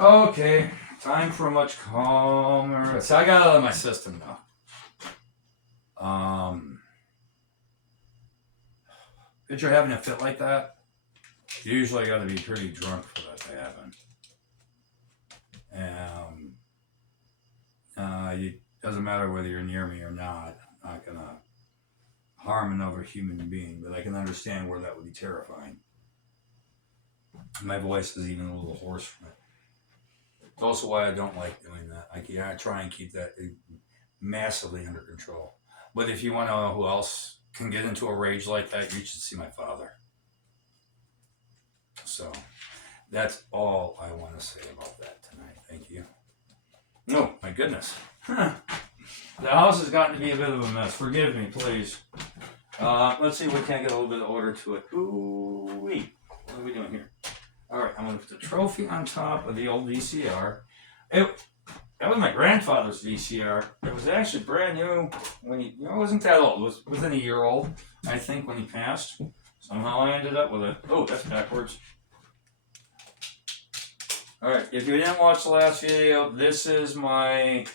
Okay, time for a much calmer. So I got it out of my system now. If you're having a fit like that, you usually got to be pretty drunk for that to happen. It doesn't matter whether you're near me or not. I'm not gonna harm another human being, but I can understand where that would be terrifying. My voice is even a little hoarse from it. It's also why I don't like doing that. I try and keep that massively under control. But if you want to know who else can get into a rage like that, you should see my father. So that's all I want to say about that tonight. Thank you. No, my goodness. The house has gotten to be a bit of a mess. Forgive me, please. Let's see if we can't get a little bit of order to it. Ooh-wee. What are we doing here? All right, I'm going to put the trophy on top of the old VCR. That was my grandfather's VCR. It was actually brand new when it wasn't that old. It was within a year old, I think, when he passed. Somehow I ended up with it. Oh, that's backwards. All right, if you didn't watch the last video, this is my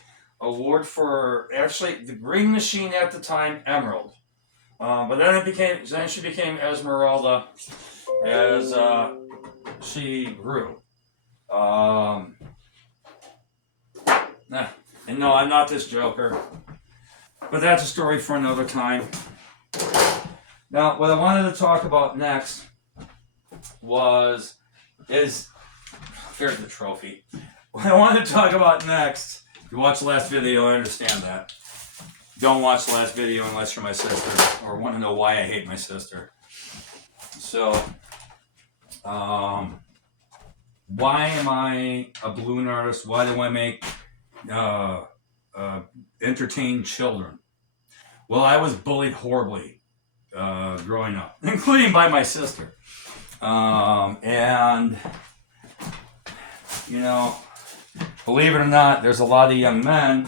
award for, actually, the green machine at the time, Emerald. But then she became Esmeralda as she grew. And no, I'm not this Joker. But that's a story for another time. Now, what I wanted to talk about next is here's the trophy. What I wanted to talk about next, if you watched the last video, I understand that. Don't watch the last video unless you're my sister or want to know why I hate my sister. So, why am I a balloon artist? Why do I make entertain children? Well, I was bullied horribly growing up, including by my sister. And, believe it or not, there's a lot of young men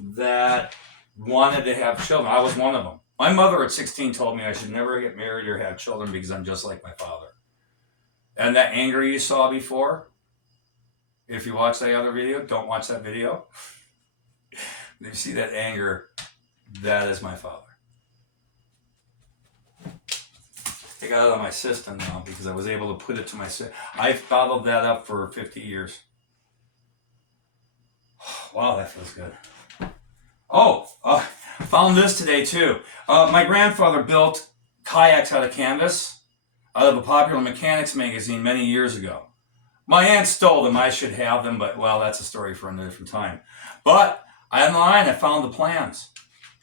that wanted to have children. I was one of them. My mother at 16 told me I should never get married or have children because I'm just like my father. And that anger you saw before, if you watch that other video, don't watch that video. If you see that anger, that is my father. I got it out of my system now because I was able to put it to my system. I've bottled that up for 50 years. Wow, that feels good. Found this today too. My grandfather built kayaks out of canvas, out of a popular mechanics magazine many years ago. My aunt stole them. I should have them, but well, that's a story for another different time. But online, I found the plans.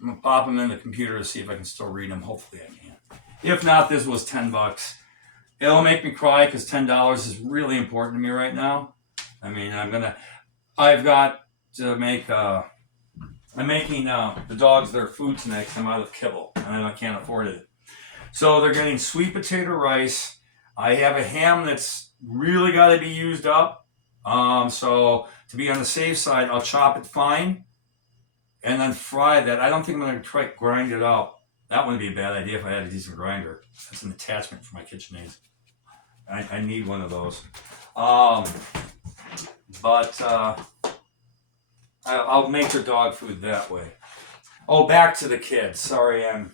I'm gonna pop them in the computer to see if I can still read them. Hopefully, I can. If not, this was $10. It'll make me cry because $10 is really important to me right now. I mean, I've got to make. I'm making the dogs their food tonight because I'm out of kibble and I can't afford it. So they're getting sweet potato rice. I have a ham that's really got to be used up. So to be on the safe side, I'll chop it fine and then fry that. I don't think I'm going to try to grind it up. That wouldn't be a bad idea if I had a decent grinder. That's an attachment for my KitchenAid. I need one of those. I'll make their dog food that way. Oh, back to the kids. Sorry, I'm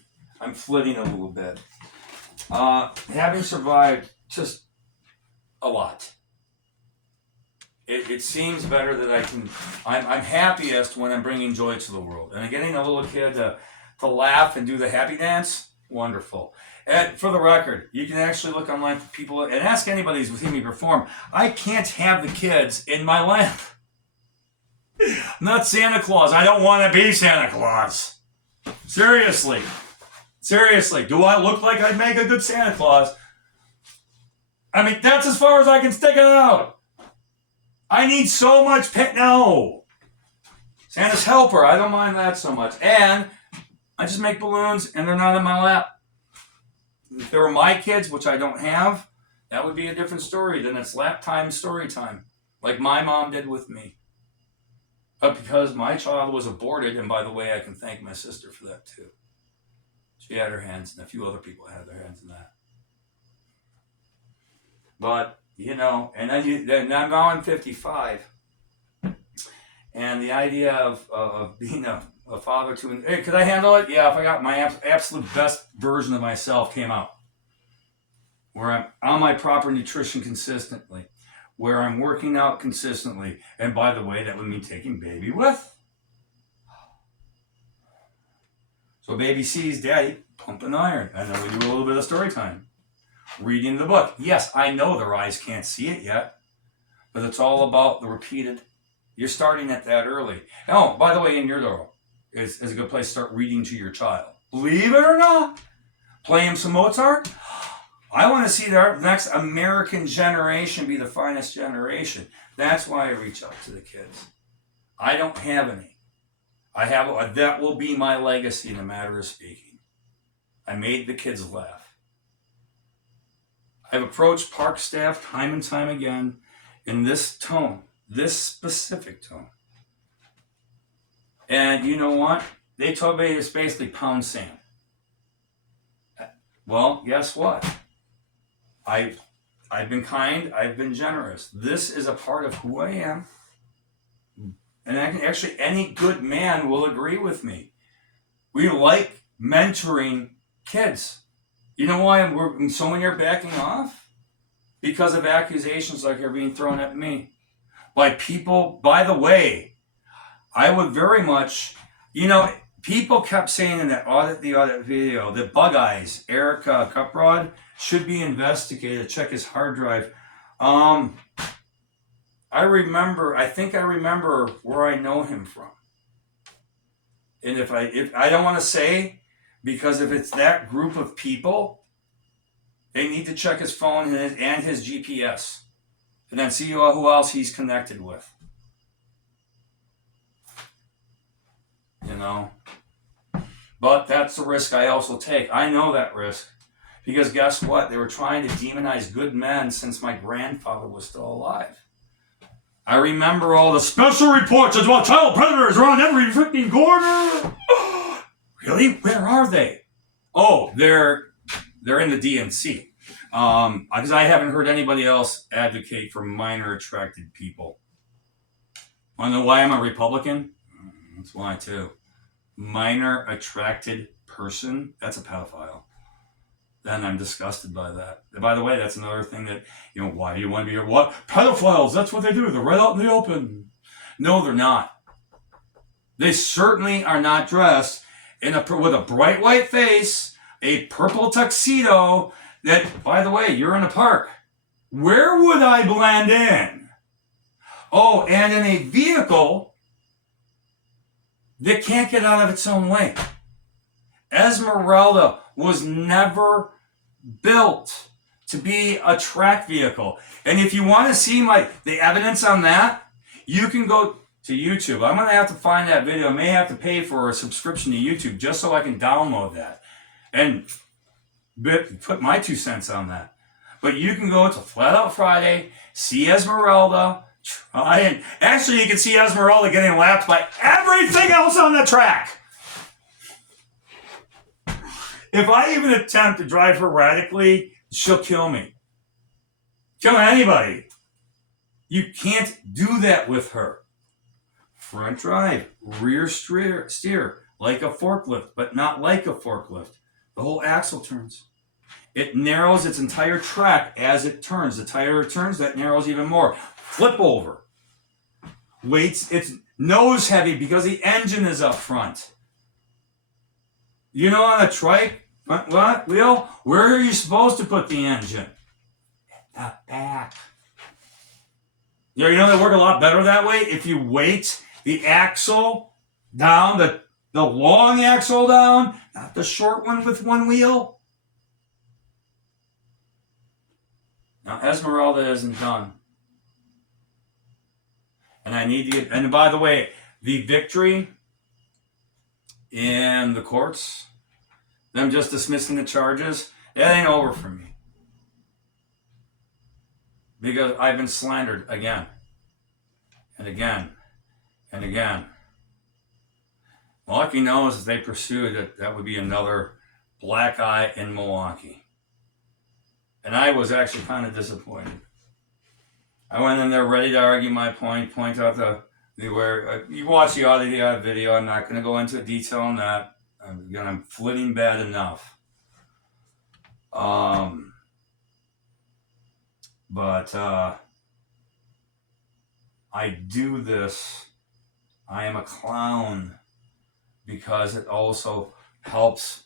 flitting a little bit. Having survived just a lot. It seems better that I can. I'm happiest when I'm bringing joy to the world. And getting a little kid to laugh and do the happy dance, wonderful. And for the record, you can actually look online for people and ask anybody who's seen me perform. I can't have the kids in my lap. I'm not Santa Claus. I don't want to be Santa Claus. Seriously. Do I look like I'd make a good Santa Claus? I mean, that's as far as I can stick it out. I need so much no. Santa's helper. I don't mind that so much. And I just make balloons and they're not in my lap. If they were my kids, which I don't have, that would be a different story. Then it's lap time, story time. Like my mom did with me. But because my child was aborted, and by the way, I can thank my sister for that too. She had her hands, and a few other people had their hands in that. But You know, and then I'm now I'm 55. And the idea of being a father to, hey, could I handle it? Yeah, if I got my absolute best version of myself came out, where I'm on my proper nutrition consistently, where I'm working out consistently. And by the way, that would mean taking baby with. So baby sees daddy pumping iron. And then we do a little bit of story time. Reading the book. Yes, I know their eyes can't see it yet, but it's all about the repeated. You're starting at that early. Oh, by the way, in your door is a good place to start reading to your child. Believe it or not, play him some Mozart. I want to see the next American generation be the finest generation. That's why I reach out to the kids. I don't have any. That will be my legacy in a matter of speaking. I made the kids laugh. I've approached park staff time and time again in this tone, this specific tone. And you know what? They told me it's basically pound sand. Well, guess what? I've been kind, I've been generous. This is a part of who I am. And actually, any good man will agree with me. We like mentoring kids. You know why so many are backing off? Because of accusations like are being thrown at me. By people, by the way, I would very much, people kept saying in that audit video that Bug Eyes, Eric Cuprod, should be investigated, check his hard drive. I think I remember where I know him from. And if I don't want to say, because if it's that group of people, they need to check his phone and his GPS. And then see who else he's connected with. But that's the risk I also take. I know that risk. Because guess what? They were trying to demonize good men since my grandfather was still alive. I remember all the special reports about child predators around every freaking corner. Really? Where are they? Oh, they're in the DNC. Because I haven't heard anybody else advocate for minor attracted people. Want to know why I'm a Republican? That's why too. Minor attracted person, that's a pedophile. Then I'm disgusted by that. And by the way, that's another thing that, why do you want to be here? What? Pedophiles, that's what they do. They're right out in the open. No, they're not. They certainly are not dressed with a bright white face, a purple tuxedo, that, by the way, you're in a park. Where would I blend in? Oh, and in a vehicle that can't get out of its own way. Esmeralda was never built to be a track vehicle. And if you want to see the evidence on that, you can go to YouTube. I'm going to have to find that video. I may have to pay for a subscription to YouTube just so I can download that and put my 2 cents on that. But you can go to Flat Out Friday, see Esmeralda, actually you can see Esmeralda getting lapped by everything else on the track. If I even attempt to drive her radically, she'll kill me. Kill anybody. You can't do that with her. Front drive, rear steer, like a forklift, but not like a forklift. The whole axle turns. It narrows its entire track as it turns. The tighter it turns, that narrows even more. Flip over. Weights, it's nose heavy because the engine is up front. On a trike, front wheel, where are you supposed to put the engine? At the back. They work a lot better that way if you weight the axle down, the long axle down, not the short one with one wheel. Now, Esmeralda isn't done. And I need to get, and by the way, the victory in the courts, them just dismissing the charges, it ain't over for me. Because I've been slandered again and again and again. Milwaukee knows if they pursue that would be another black eye in Milwaukee. And I was actually kind of disappointed. I went in there ready to argue my point out where you watch the audio video. I'm not going to go into detail on that. Again, I'm flitting bad enough. But I do this. I am a clown because it also helps.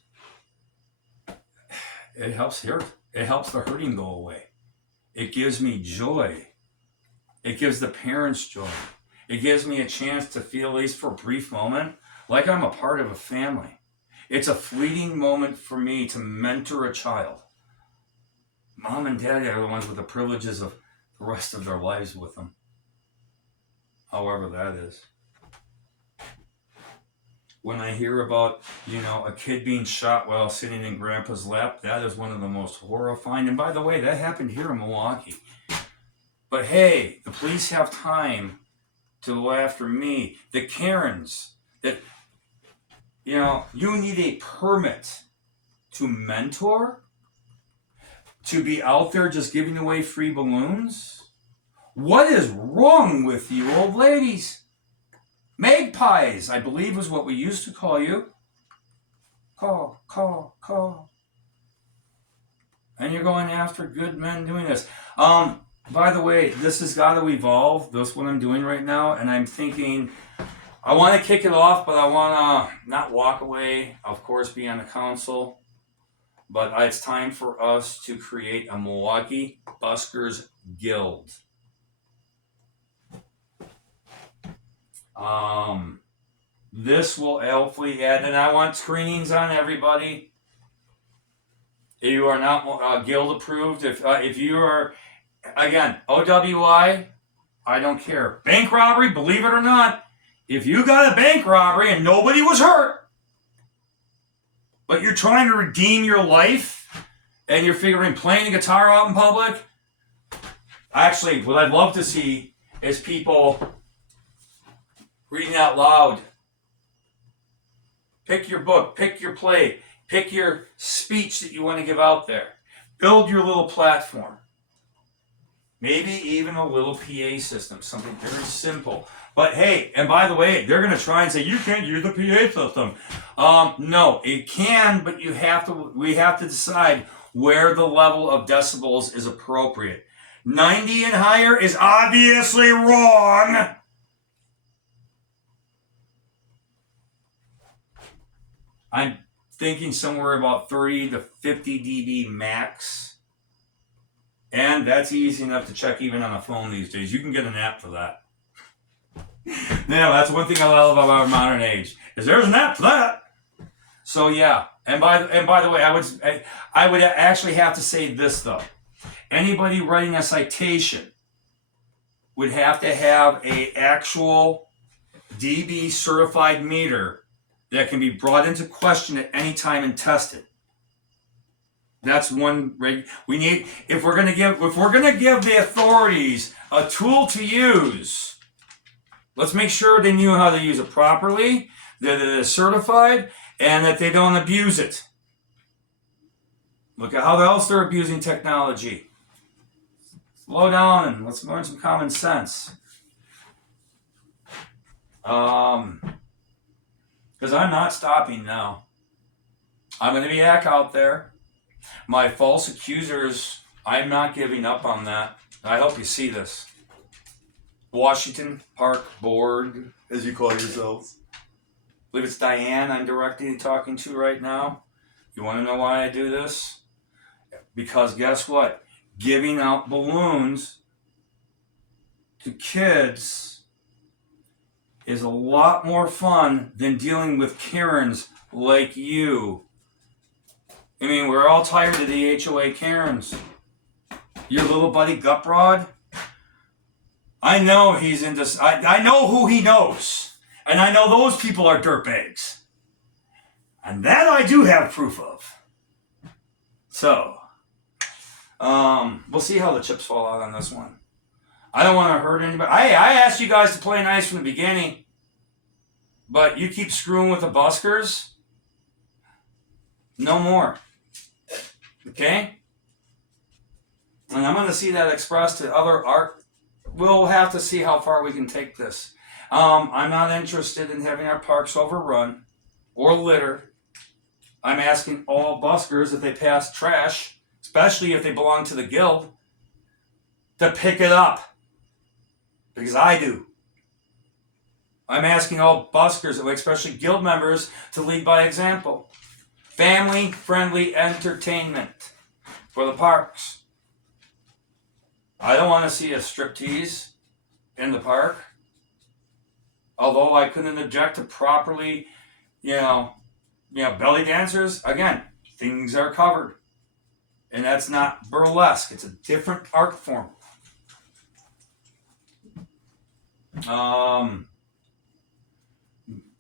It helps hurt. It helps the hurting go away. It gives me joy. It gives the parents joy. It gives me a chance to feel, at least for a brief moment, like I'm a part of a family. It's a fleeting moment for me to mentor a child. Mom and Dad are the ones with the privileges of the rest of their lives with them. However that is. When I hear about, a kid being shot while sitting in Grandpa's lap, that is one of the most horrifying. And by the way, that happened here in Milwaukee. But hey, the police have time to go after me. The Karens, that, you need a permit to mentor? To be out there just giving away free balloons? What is wrong with you old ladies? Magpies, I believe was what we used to call you. Call. And you're going after good men doing this. By the way, this has got to evolve. This is what I'm doing right now. And I'm thinking, I want to kick it off, but I want to not walk away. Of course, be on the council. But it's time for us to create a Milwaukee Buskers Guild. This will hopefully add, and I want screenings on everybody. If you are not guild approved, if you are, again, OWI, I don't care. Bank robbery, believe it or not, if you got a bank robbery and nobody was hurt, but you're trying to redeem your life, and you're figuring playing the guitar out in public, actually, what I'd love to see is people reading out loud. Pick your book, pick your play, pick your speech that you want to give out there. Build your little platform. Maybe even a little PA system, something very simple. But hey, and by the way, they're going to try and say, you can't use the PA system. No, it can, but we have to decide where the level of decibels is appropriate. 90 and higher is obviously wrong. I'm thinking somewhere about 30 to 50 dB max. And that's easy enough to check even on a phone these days. You can get an app for that. Now, that's one thing I love about our modern age, is there's an app for that. So yeah, and by the way, I would actually have to say this though. Anybody writing a citation would have to have a actual DB certified meter that can be brought into question at any time and tested. That's one we need. If we're gonna give the authorities a tool to use, let's make sure they knew how to use it properly, that it is certified, and that they don't abuse it. Look at how else they're abusing technology. Slow down and let's learn some common sense. Because I'm not stopping now. I'm going to be back out there. My false accusers, I'm not giving up on that. I hope you see this. Washington Park Board, as you call yourselves. I believe it's Diane I'm directly talking to right now. You want to know why I do this? Because guess what? Giving out balloons to kids is a lot more fun than dealing with Karens like you. I mean, we're all tired of the HOA Karens. Your little buddy Guprod, I know he's into, I know who he knows. And I know those people are dirtbags. And that I do have proof of. So, we'll see how the chips fall out on this one. I don't want to hurt anybody. I asked you guys to play nice from the beginning. But you keep screwing with the buskers. No more. Okay? And I'm going to see that expressed to other art we'll have to see how far we can take this. I'm not interested in having our parks overrun or littered. I'm asking all buskers, if they pass trash, especially if they belong to the guild, to pick it up. Because I do. I'm asking all buskers, especially guild members, to lead by example. Family-friendly entertainment for the parks. I don't want to see a striptease in the park. Although I couldn't object to properly, belly dancers. Again, things are covered. And that's not burlesque. It's a different art form.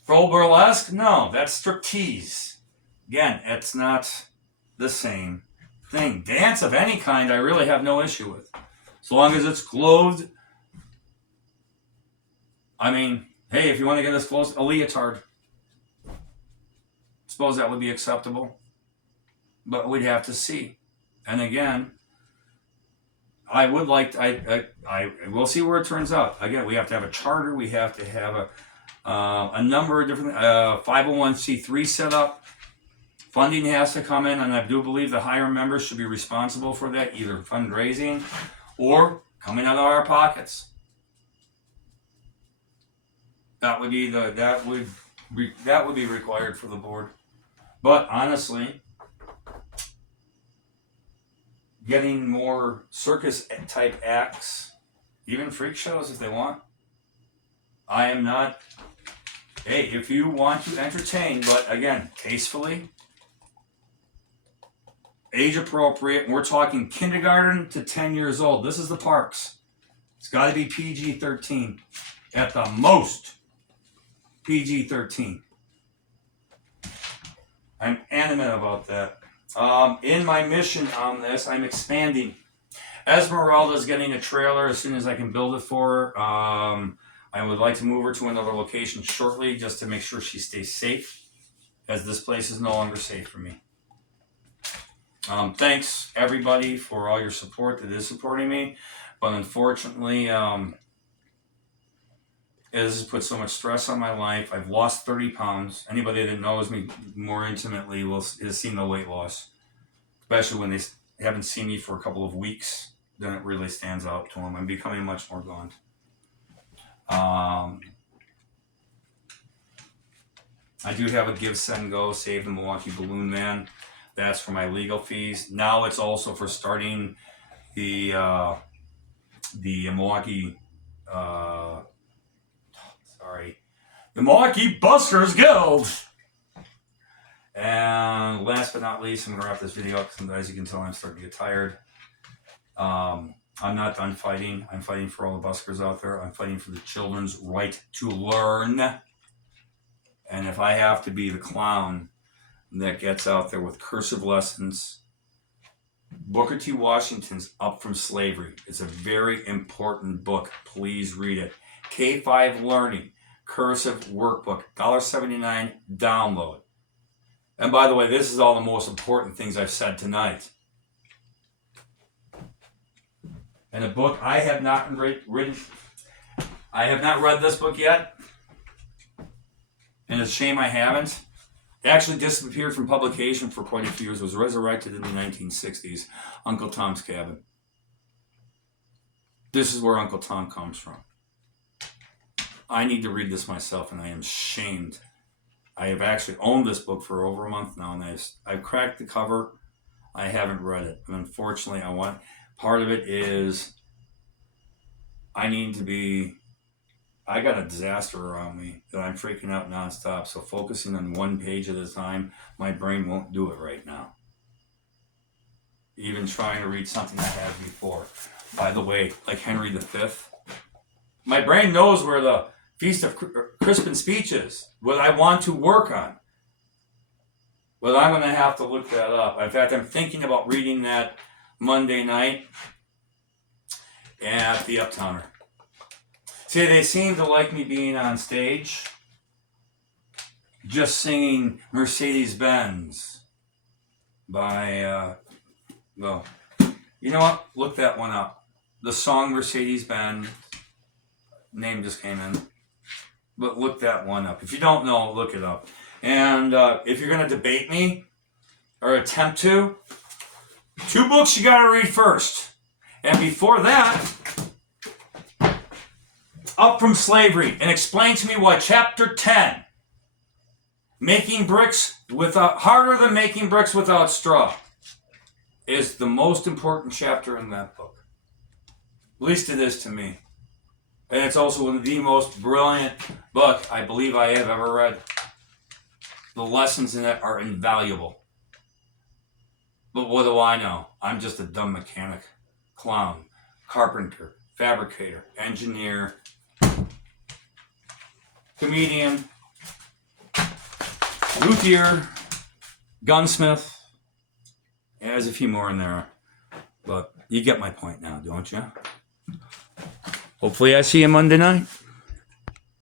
Full burlesque? No, that's striptease. Again, it's not the same thing. Dance of any kind, I really have no issue with. As long as it's clothed. I mean, hey, if you want to get this close, a leotard. Suppose that would be acceptable. But we'd have to see. And again, I would like to, we'll see where it turns out. Again, we have to have a charter. We have to have a number of different 501c3 set up. Funding has to come in, and I do believe the higher members should be responsible for that, either fundraising or coming out of our pockets. That would be required for the board. But honestly, getting more circus type acts, even freak shows if they want. I am not. Hey, if you want to entertain, but again, tastefully, age appropriate, and we're talking kindergarten to 10 years old. This is the parks. It's got to be PG-13 at the most. PG-13. I'm animate about that. In my mission on this, I'm expanding. Esmeralda is getting a trailer as soon as I can build it for her. I would like to move her to another location shortly just to make sure she stays safe, as this place is no longer safe for me. Thanks, everybody, for all your support that is supporting me. But unfortunately, it has put so much stress on my life. I've lost 30 pounds. Anybody that knows me more intimately has seen the weight loss. Especially when they haven't seen me for a couple of weeks. Then it really stands out to them. I'm becoming much more gaunt. I do have a Give, Send, Go, Save the Milwaukee Balloon Man. That's for my legal fees. Now it's also for starting the Milwaukee... the Milwaukee Busker Guild. And last but not least, I'm going to wrap this video up because as you can tell, I'm starting to get tired. I'm not done fighting. I'm fighting for all the buskers out there. I'm fighting for the children's right to learn. And if I have to be the clown that gets out there with cursive lessons, Booker T. Washington's Up From Slavery. It's a very important book. Please read it. K5 Learning. Cursive workbook, $1.79, download. And by the way, this is all the most important things I've said tonight. And a book I have not read this book yet. And it's a shame I haven't. It actually disappeared from publication for quite a few years. It was resurrected in the 1960s. Uncle Tom's Cabin. This is where Uncle Tom comes from. I need to read this myself, and I am shamed. I have actually owned this book for over a month now, and I've cracked the cover. I haven't read it. And unfortunately, part of it is I got a disaster around me that I'm freaking out nonstop. So focusing on one page at a time, my brain won't do it right now. Even trying to read something I had before. By the way, like Henry V, my brain knows where the Feast of Crispin speech is, what I want to work on. But I'm going to have to look that up. In fact, I'm thinking about reading that Monday night at the Uptowner. See, they seem to like me being on stage, just singing Mercedes-Benz by, well, you know what? Look that one up. The song Mercedes-Benz name just came in. But look that one up. If you don't know, look it up. And if you're going to debate me or attempt to, 2 books you got to read first. And before that, Up from Slavery, and explain to me why Chapter 10, Making Bricks Harder Than Making Bricks Without Straw, is the most important chapter in that book. At least it is to me. And it's also one of the most brilliant book I believe I have ever read. The lessons in it are invaluable. But what do I know? I'm just a dumb mechanic, clown, carpenter, fabricator, engineer, comedian, luthier, gunsmith. Yeah, there's a few more in there. But you get my point now, don't you? Hopefully I see you Monday night.